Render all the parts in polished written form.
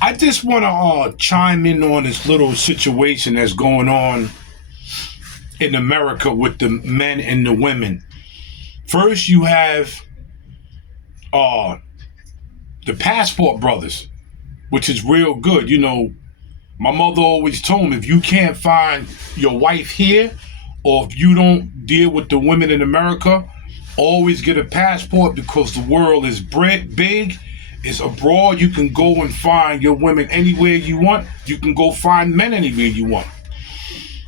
I just want to chime in on this little situation that's going on in America with the men and the women. First, you have uh, the Passport Brothers, which is real good. You know, my mother always told me if you can't find your wife here, or if you don't deal with the women in America, always get a passport because the world is big. It's abroad. You can go and find your women anywhere you want. You can go find men anywhere you want.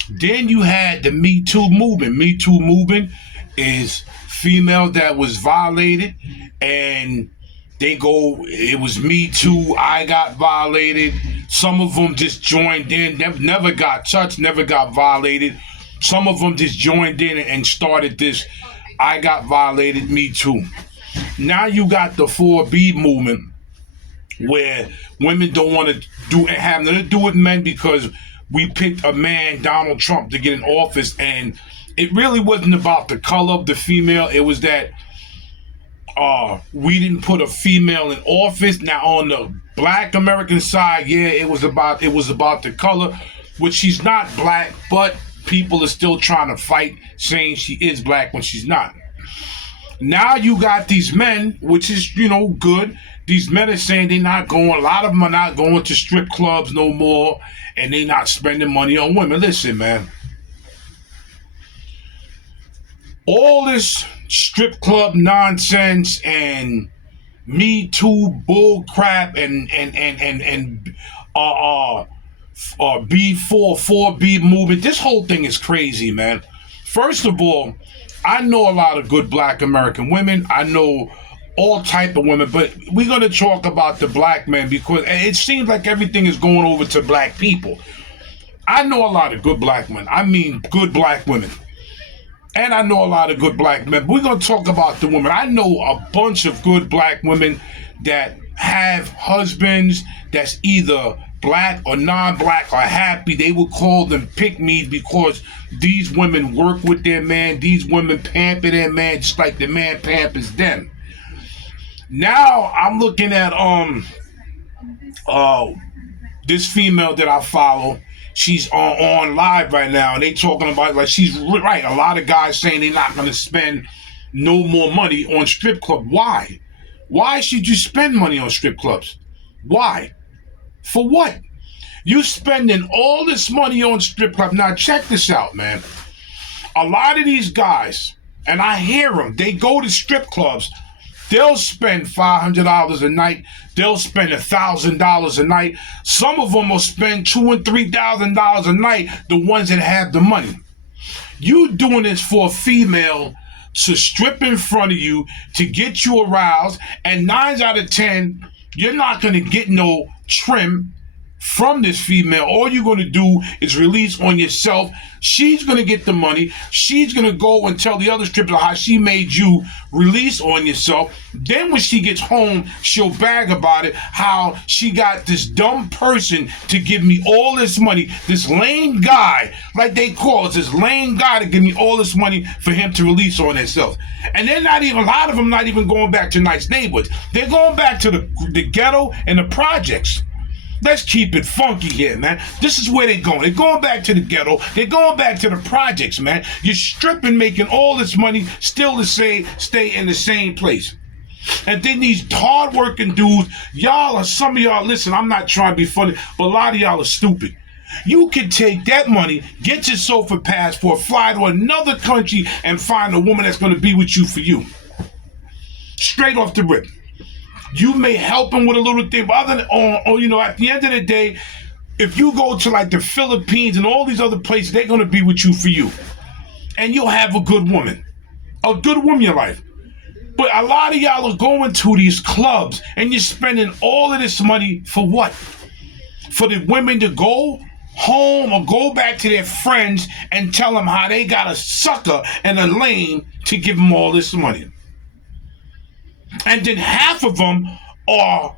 Then you had the Me Too movement. Me Too movement is female that was violated, and they go, it was me too, I got violated. Some of them just joined in, never got touched, never got violated. Some of them just joined in and started this, I got violated, me too. Now you got the 4B movement where women don't want to have nothing to do with men because we picked a man, Donald Trump, to get in office, and it really wasn't about the color of the female. It was that we didn't put a female in office. Now on the black American side, yeah, it was about the color, which she's not black, but people are still trying to fight saying she is black when she's not. Now you got these men, which is, good. These men are saying they're not going, a lot of them are not going to strip clubs no more, and they're not spending money on women. Listen, man. All this strip club nonsense and Me Too bull crap and B4 4B movement. This whole thing is crazy, man. First of all, I know a lot of good black American women. I know all type of women, but we're gonna talk about the black men because it seems like everything is going over to black people. I know a lot of good black men. I mean, good black women. And I know a lot of good black men. But we're going to talk about the women. I know a bunch of good black women that have husbands that's either black or non-black or happy. They would call them pick-me's because these women work with their man. These women pamper their man just like the man pampers them. Now I'm looking at this female that I follow. She's on live right now, and they talking about, like, she's right. A lot of guys saying they're not going to spend no more money on strip club. Why? Why should you spend money on strip clubs? Why? For what? You spending all this money on strip club. Now check this out, man. A lot of these guys, and I hear them, they go to strip clubs. They'll spend $500 a night. They'll spend $1,000 a night. Some of them will spend $2,000 and $3,000 a night. The ones that have the money. You doing this for a female to strip in front of you to get you aroused, and 9 out of 10, you're not gonna get no trim from this female. All you're going to do is release on yourself. She's going to get the money. She's going to go and tell the other strippers how she made you release on yourself. Then when she gets home, she'll brag about it, how she got this dumb person to give me all this money, this lame guy, like they call it, this lame guy to give me all this money for him to release on himself. And they're not even, a lot of them not even going back to nice neighborhoods. They're going back to the ghetto and the projects. Let's keep it funky here, man. This is where they're going. They're going back to the ghetto. They're going back to the projects, man. You're stripping, making all this money, still to stay in the same place. And then these hard-working dudes, some of y'all, listen, I'm not trying to be funny, but a lot of y'all are stupid. You can take that money, get yourself a passport, fly to another country, and find a woman that's going to be with you for you. Straight off the rip. You may help them with a little thing, but at the end of the day, if you go to like the Philippines and all these other places, they're going to be with you for you. And you'll have a good woman in your life. But a lot of y'all are going to these clubs and you're spending all of this money for what? For the women to go home or go back to their friends and tell them how they got a sucker and a lame to give them all this money. And then half of them are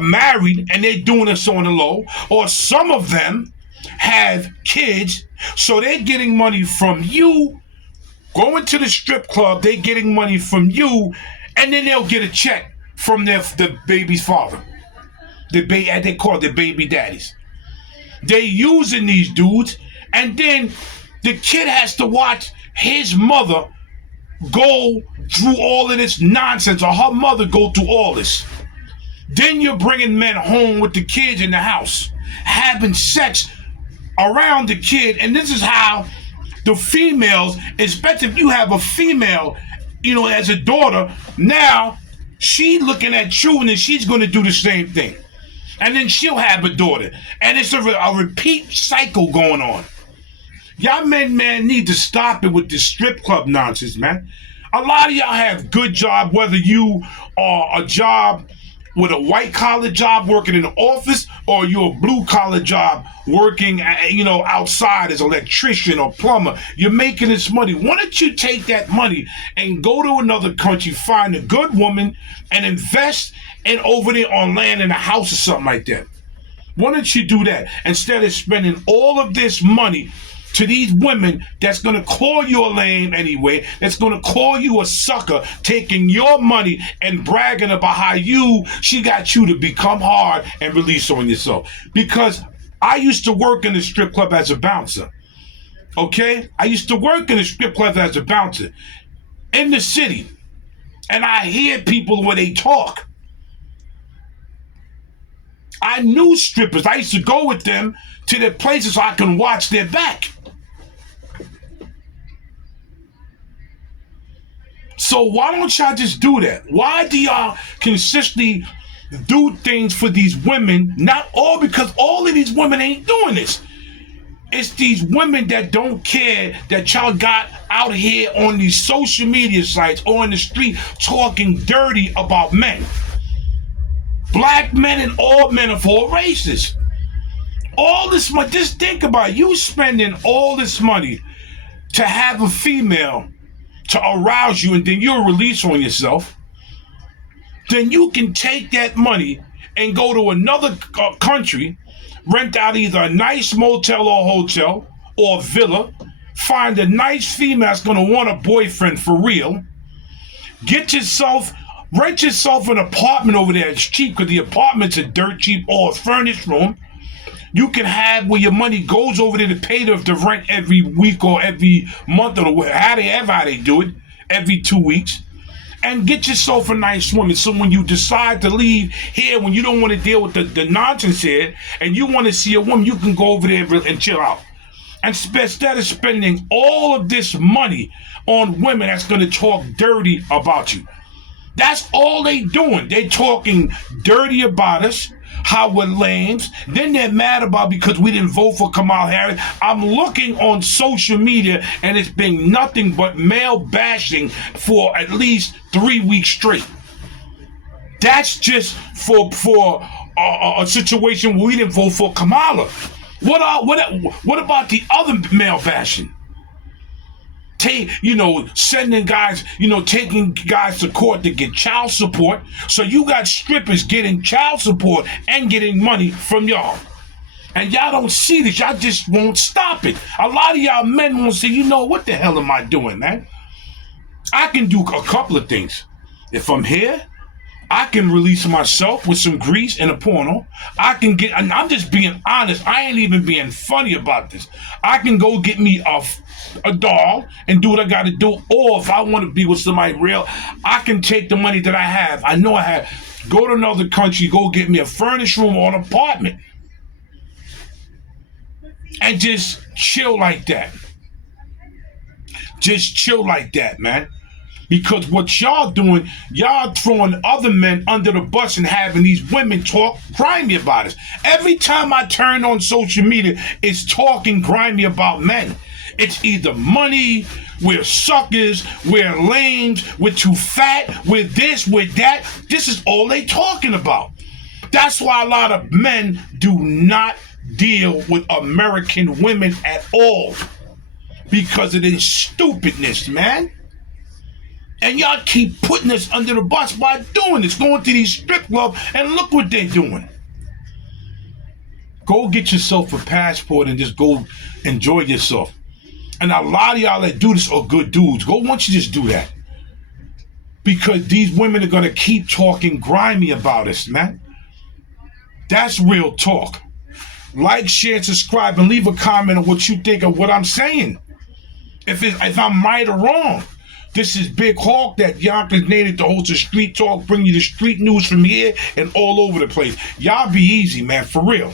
married and they're doing this on the low, or some of them have kids, so they're getting money from you. Going to the strip club, they're getting money from you, and then they'll get a check from the baby's father. They call it their baby daddies. They using these dudes, and then the kid has to watch his mother go through all of this nonsense, or her mother go through all this. Then you're bringing men home with the kids in the house, having sex around the kid, and this is how the females, especially if you have a female, as a daughter, now she looking at you and then she's going to do the same thing. And then she'll have a daughter. And it's a repeat cycle going on. Y'all men, need to stop it with this strip club nonsense, man. A lot of y'all have good job, whether you are a job with a white collar job working in the office, or you're a blue collar job working, outside as electrician or plumber. You're making this money. Why don't you take that money and go to another country, find a good woman, and invest in over there on land in a house or something like that? Why don't you do that instead of spending all of this money to these women that's going to call you a lame anyway, that's going to call you a sucker, taking your money and bragging about how she got you to become hard and release on yourself. Because I used to work in the strip club as a bouncer. Okay? I used to work in the strip club as a bouncer in the city. And I hear people when they talk. I knew strippers. I used to go with them to their places so I can watch their back. So why don't y'all just do that? Why do y'all consistently do things for these women? Not all, because all of these women ain't doing this. It's these women that don't care that y'all got out here on these social media sites or in the street talking dirty about men. Black men and all men of all races. All this money, just think about it. You spending all this money to have a female to arouse you, and then you'll release on yourself. Then you can take that money and go to another country, rent out either a nice motel or hotel or villa, find a nice female that's going to want a boyfriend for real, rent yourself an apartment over there. It's cheap because the apartments are dirt cheap, or a furnished room. You can have where your money goes over there to pay the rent every week or every month, or how they do it, every 2 weeks. And get yourself a nice woman. So when you decide to leave here, when you don't want to deal with the nonsense here, and you want to see a woman, you can go over there and chill out. And instead of spending all of this money on women that's going to talk dirty about you. That's all they doing. They talking dirty about us, how we're lames. Then they're mad about because we didn't vote for Kamala Harris. I'm looking on social media, and it's been nothing but male bashing for at least 3 weeks straight. That's just for a situation where we didn't vote for Kamala. What about the other male bashing? Sending guys, taking guys to court to get child support. So you got strippers getting child support and getting money from y'all. And y'all don't see this. Y'all just won't stop it. A lot of y'all men won't say, what the hell am I doing, man? I can do a couple of things. If I'm here, I can release myself with some grease and a porno. And I'm just being honest. I ain't even being funny about this. I can go get me a doll and do what I got to do. Or if I want to be with somebody real, I can take the money that I have. I know I have. Go to another country, go get me a furnished room or an apartment. And just chill like that. Just chill like that, man. Because what y'all doing, y'all throwing other men under the bus and having these women talk grimy about us. Every time I turn on social media, it's talking grimy about men. It's either money, we're suckers, we're lames, we're too fat, we're this, we're that. This is all they talking about. That's why a lot of men do not deal with American women at all. Because of this stupidness, man. And y'all keep putting us under the bus by doing this, going to these strip clubs, and look what they're doing. Go get yourself a passport and just go enjoy yourself. And a lot of y'all that do this are good dudes. Go, why don't you just do that? because these women are gonna keep talking grimy about us, man. That's real talk. Like, share, subscribe, and leave a comment on what you think of what I'm saying. If I'm right or wrong. This is Big Hawk, that Yonkers native, to host of Street Talk, bring you the street news from here and all over the place. Y'all be easy, man, for real.